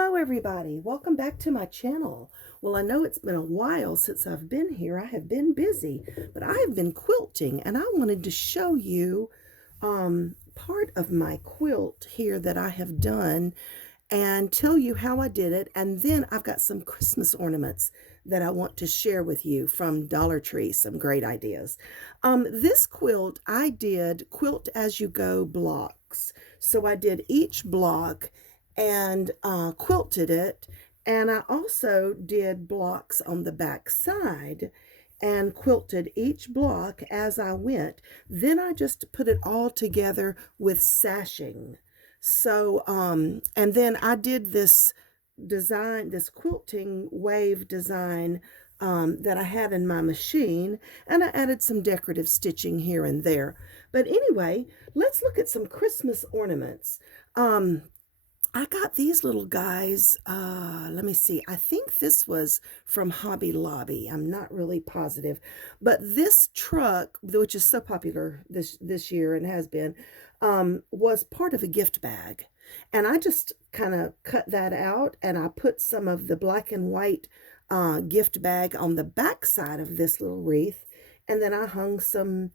Hello everybody, welcome back to my channel. Well, I know it's been a while since I've been here. I have been busy, but I have been quilting and I wanted to show you part of my quilt here that I have done and tell you how I did it. And then I've got some Christmas ornaments that I want to share with you from Dollar Tree, some great ideas. This quilt, I did quilt as you go blocks. So I did each block and quilted it. And I also did blocks on the back side and quilted each block as I went. Then I just put it all together with sashing. So, and then I did this design, this quilting wave design that I had in my machine, and I added some decorative stitching here and there. But anyway, let's look at some Christmas ornaments. I got these little guys. Let me see. I think this was from Hobby Lobby. I'm not really positive, but this truck, which is so popular this year and has been, was part of a gift bag, and I just kind of cut that out and I put some of the black and white gift bag on the back side of this little wreath, and then I hung some.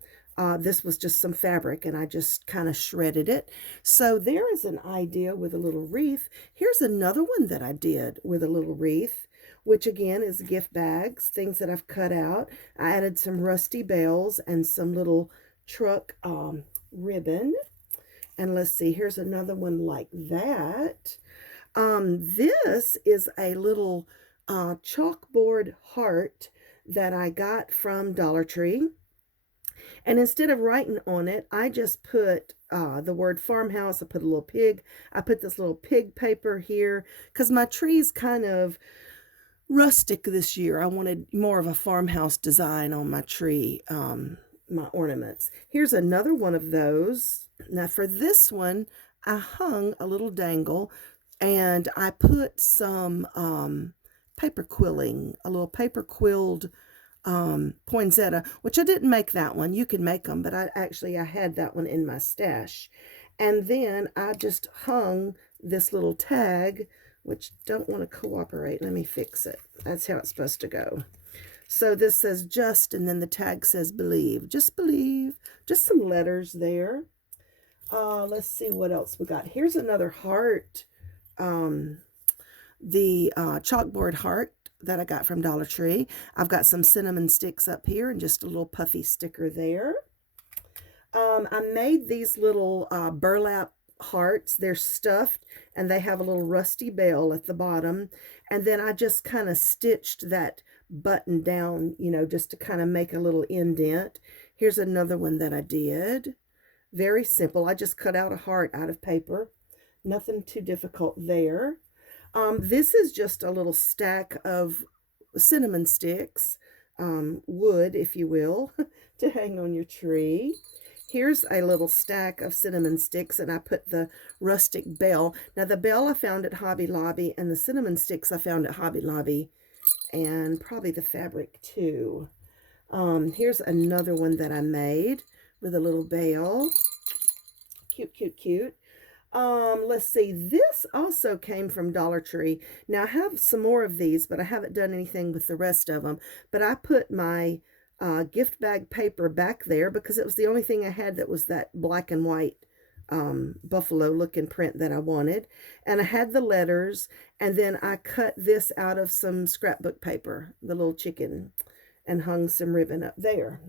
This was just some fabric and I just kind of shredded it. So there is an idea with a little wreath. Here's another one that I did with a little wreath, which again is gift bags, things that I've cut out. I added some rusty bells and some little truck ribbon. And let's see, here's another one like that. This is a little chalkboard heart that I got from Dollar Tree. And instead of writing on it, I just put the word farmhouse. I put a little pig. I put this little pig paper here because my tree's kind of rustic this year. I wanted more of a farmhouse design on my tree, my ornaments. Here's another one of those. Now for this one, I hung a little dangle and I put some paper quilling, a little paper quilled poinsettia, which I didn't make that one. You can make them, but I had that one in my stash. And then I just hung this little tag, which don't want to cooperate. Let me fix it. That's how it's supposed to go. So this says just, and then the tag says believe. Just believe. Just some letters there. Let's see what else we got. Here's another heart. The chalkboard heart that I got from Dollar Tree. I've got some cinnamon sticks up here and just a little puffy sticker there. I made these little burlap hearts. They're stuffed and they have a little rusty bell at the bottom. And then I just kind of stitched that button down, you know, just to kind of make a little indent. Here's another one that I did. Very simple. I just cut out a heart out of paper. Nothing too difficult there. This is just a little stack of cinnamon sticks, wood, if you will, to hang on your tree. Here's a little stack of cinnamon sticks, and I put the rustic bell. Now, the bell I found at Hobby Lobby, and the cinnamon sticks I found at Hobby Lobby, and probably the fabric too. Here's another one that I made with a little bell. Cute, cute, cute. Let's see, this also came from Dollar Tree. Now I have some more of these, but I haven't done anything with the rest of them. But I put my gift bag paper back there because it was the only thing I had that was that black and white buffalo looking print that I wanted. And I had the letters, and then I cut this out of some scrapbook paper, the little chicken, and hung some ribbon up there.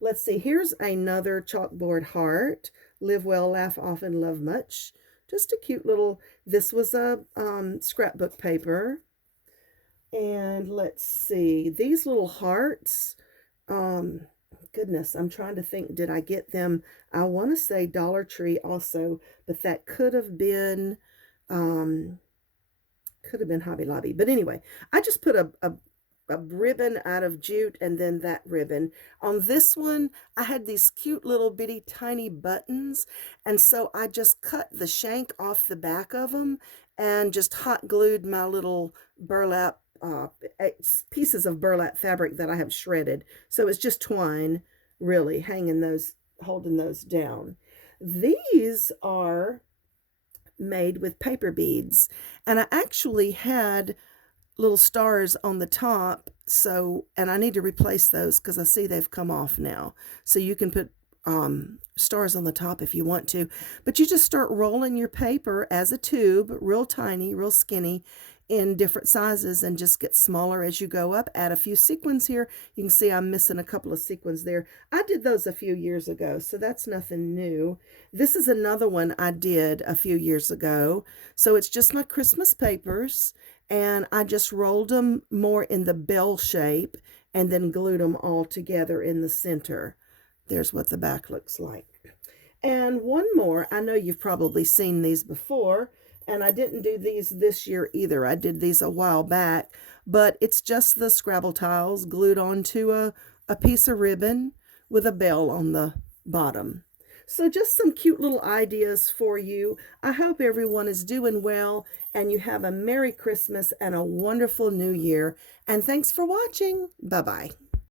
Let's see, here's another chalkboard heart. Live well, laugh often, love much. Just a cute little, this was a scrapbook paper. And let's see, these little hearts, goodness, I'm trying to think, did I get them? I want to say Dollar Tree also, but that could have been Hobby Lobby. But anyway, I just put a ribbon out of jute and then that ribbon. On this one, I had these cute little bitty tiny buttons, and so I just cut the shank off the back of them and just hot glued my little burlap pieces of burlap fabric that I have shredded. So it's just twine, really, hanging those, holding those down. These are made with paper beads. And I actually had little stars on the top, so, and I need to replace those because I see they've come off now. So you can put stars on the top if you want to, but you just start rolling your paper as a tube, real tiny, real skinny, in different sizes, and just get smaller as you go up. Add a few sequins here. You can see I'm missing a couple of sequins there. I did those a few years ago, so that's nothing new. This is another one I did a few years ago. So it's just my Christmas papers, and I just rolled them more in the bell shape and then glued them all together in the center. There's what the back looks like. And one more, I know you've probably seen these before, and I didn't do these this year either. I did these a while back, but it's just the Scrabble tiles glued onto a piece of ribbon with a bell on the bottom. So just some cute little ideas for you. I hope everyone is doing well and you have a Merry Christmas and a wonderful New Year. And thanks for watching. Bye-bye.